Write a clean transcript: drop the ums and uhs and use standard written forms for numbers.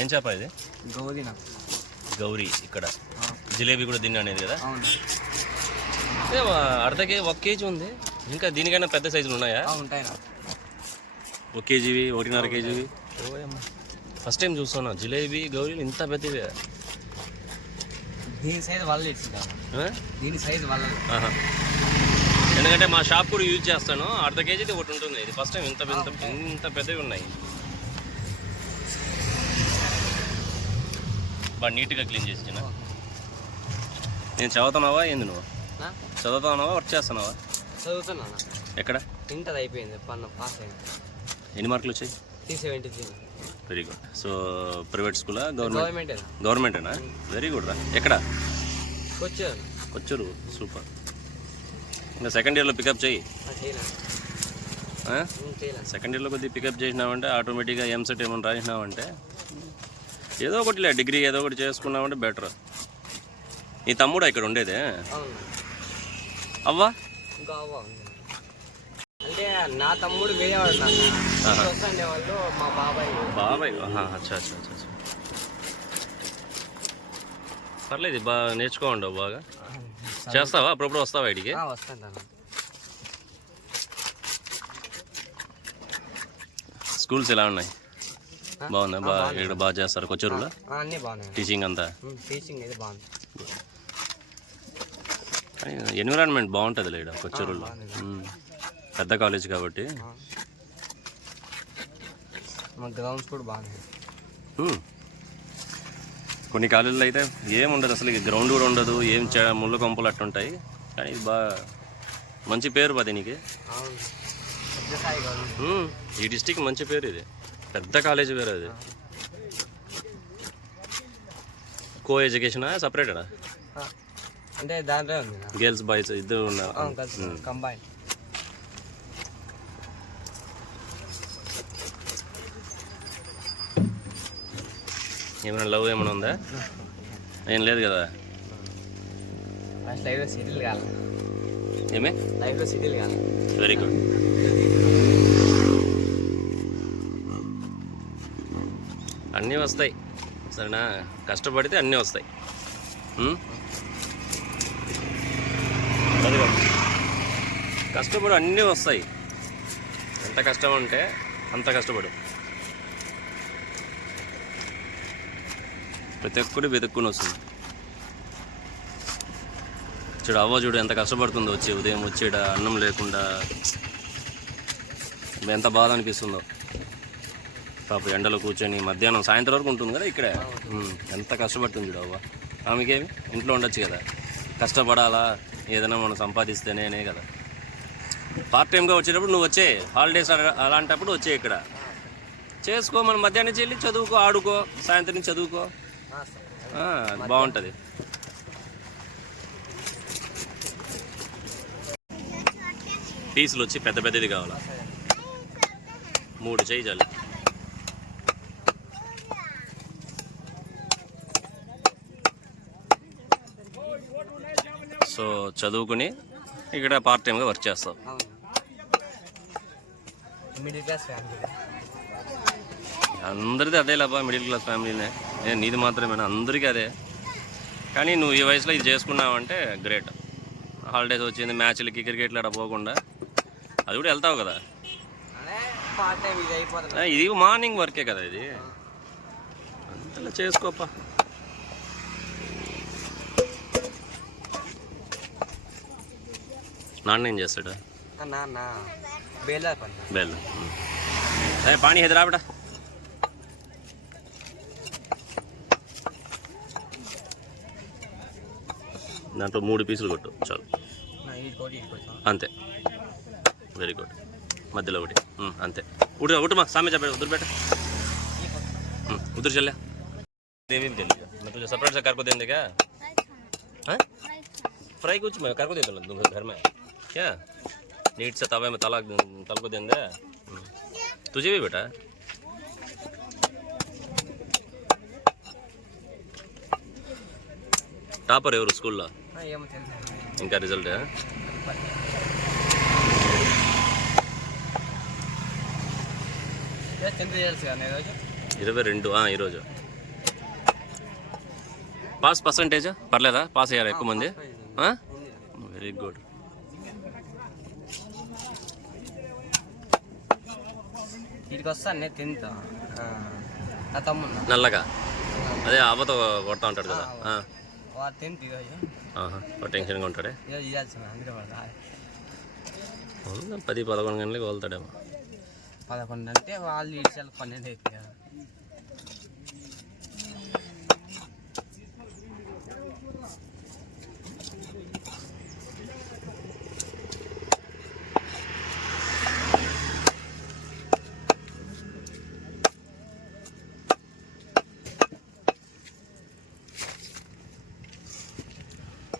ఏం చేప ఇది? గౌరీనా? గౌరీ. ఇక్కడ జిలేబీ కూడా తిన్నా అనేది కదా. అవును. అర్ధ కేజీ 1 కేజీ ఉంది. ఇంకా దీనికైనా పెద్ద సైజులు ఉన్నాయా? ఉంటాయి. 1 కేజీవి 1.5 కేజీవి. ఫస్ట్ టైం చూస్తున్నా జిలేబీ గౌరీలు ఇంత పెద్దవి. దీని సైజు వల్ల దీని సైజు వల్ల. ఎందుకంటే మా షాప్ కూడా యూజ్ చేస్తాను. అర్ధ కేజీది ఒకటి ఉంటుంది. ఇది ఫస్ట్ టైం ఇంత పెద్దవి ఉన్నాయి. బాగా నీట్గా క్లీన్ చేసి. నేను చదువుతున్నావా ఏంది? నువ్వు చదువుతున్నావా వర్క్ చేస్తున్నావా? చదువుతున్నా. ఎక్కడ? ఇంటర్ అయిపోయింది, పాస్ అయింది. ఎన్ని మార్కులు వచ్చాయి? 373. Very good. సో ప్రైవేట్ స్కూలా గవర్నమెంటేనా? గవర్నమెంటేనా? వెరీ గుడ్ రా. ఎక్కడ? కొచ్చూరు. సూపర్. ఇంకా సెకండ్ ఇయర్లో పికప్ చేయి. సెకండ్ ఇయర్లో కొద్దిగా పికప్ చేసినావంటే ఆటోమేటిక్గా ఎంసెట్ ఏమైనా రాసినావంటే ఏదో ఒకటిలే డిగ్రీ ఏదో ఒకటి చేసుకున్నావంటే బెటర్. నీ తమ్ముడా ఇక్కడ ఉండేదే? అవ్వా? అంటే నా తమ్ముడు వేరే వాళ్ళు మా బాబాయ్. అచ్చా. పర్లేదు, బాగా నేర్చుకోండి. బాగా చేస్తావా? అప్పుడప్పుడు వస్తావా ఇడికి? వస్తాను. స్కూల్స్ ఎలా ఉన్నాయి? బాగుందా? ఇక్కడ బాగా చేస్తారు కొచ్చూరులో? అన్నీ బాగున్నాయి. టీచింగ్ అంతా? టీచింగ్ అయితే బాగుంది. ఎన్విరాన్మెంట్ బాగుంటుంది ఇక్కడ కొచ్చూరులో. పెద్ద కాలేజ్ కాబట్టి గ్రౌండ్స్ కూడా బాగున్నాయి. కొన్ని కాలేజీలో అయితే ఏముండదు అసలు, గ్రౌండ్ కూడా ఉండదు. ఏం ముళ్ళు కొంపలు అట్టుంటాయి. కానీ ఇది బాగా మంచి పేరు పది నీకు. ఈ డిస్టిక్ మంచి పేరు. ఇది పెద్ద కాలేజీ పేరు. అది కో ఎడ్యుకేషనా సపరేటా? అంటే దాంట్లో ఉంది. గర్ల్స్ బాయ్స్ ఇద్దరు ఉన్నారు. కంబైన్. ఏమైనా లవ్ ఏమైనా ఉందా? ఏం లేదు కదా. లైఫ్లో సెటిల్ కావాలి. ఏమే? లైఫ్లో సెటిల్ కావాలి. Very good. అన్నీ వస్తాయి సరేనా? కష్టపడితే అన్నీ వస్తాయి. కష్టపడి అన్నీ వస్తాయి. ఎంత కష్టం అంటే అంత కష్టపడు. ప్రతి ఒక్కటి వెతుక్కుని వస్తుంది. చూడు అవ్వ, చూడు ఎంత కష్టపడుతుందో. వచ్చి ఉదయం వచ్చేట అన్నం లేకుండా ఎంత బాధ అనిపిస్తుందో. పాప ఎండలో కూర్చొని మధ్యాహ్నం సాయంత్రం వరకు ఉంటుంది కదా ఇక్కడే. ఎంత కష్టపడుతుంది చూడు అవ్వ. ఆమెకేమి ఇంట్లో ఉండొచ్చు కదా. కష్టపడాలా, ఏదైనా మనం సంపాదిస్తేనే కదా. పార్ట్ టైంగా వచ్చేటప్పుడు నువ్వు వచ్చే హాలిడేస్ అలాంటప్పుడు వచ్చే ఇక్కడ చేసుకో. మనం మధ్యాహ్నం నుంచి వెళ్ళి చదువుకో, ఆడుకో, సాయంత్రం నుంచి చదువుకో. బాగుంటుంది. పీసులు వచ్చి పెద్ద పెద్దది కావాలా? 3 చేయి చాలు. సో చదువుకుని ఇక్కడ పార్ట్ టైంగా వర్క్ చేస్తావు. Middle class family. అందరిది అదే లాభా, మిడిల్ క్లాస్ ఫ్యామిలీనే. నీది మాత్రమేనా? అందరికీ అదే. కానీ నువ్వు ఈ వయసులో ఇది చేసుకున్నావంటే గ్రేట్. హాలిడేస్ వచ్చింది, మ్యాచ్లకి క్రికెట్లు అక్కడ పోకుండా అది కూడా వెళ్తావు కదా. ఇది మార్నింగ్ వర్కే కదా. ఇది అంతలా చేసుకోపా. నాన్న ఏం చేస్తాడు? బేల్. పానీ హెదరా బేటా. దాంట్లో 3 పీసులు కొట్టు చాలు. అంతే. Very good. మధ్యలో ఒకటి. అంతే. ఉठमा सामने जा उधर बैठा. उधर चल. देवी भी दे दूँगा मैं तुझे. सेपरेट से कर को देंगे क्या? हाँ फ्राई कुछ मैं कर को दे दूँगा घर में क्या. नीट से तवे में तल को देंगे तुझे भी बेटा. టాపర్ ఎవరు స్కూల్లో? ఇంకా రిజల్ట్ 22 ఈరోజు. పాస్ పర్సంటేజ్ పర్లేదా? పాస్ అయ్యారు ఎక్కువ మంది? Very good. వీటికి వస్తాను 10th నా తమ్ముడు నల్లగా అదే అవ్వతో కొడతా ఉంటాడు కదా. వాడు 10th టెన్షన్గా ఉంటాడే. ఇవ్వాల్సిన అందుకే వాడు 10-11 గంటలకి వెళ్తాడేమో. 11 అంటే వాళ్ళు ఇచ్చారు 12 అవుతుంది కదా.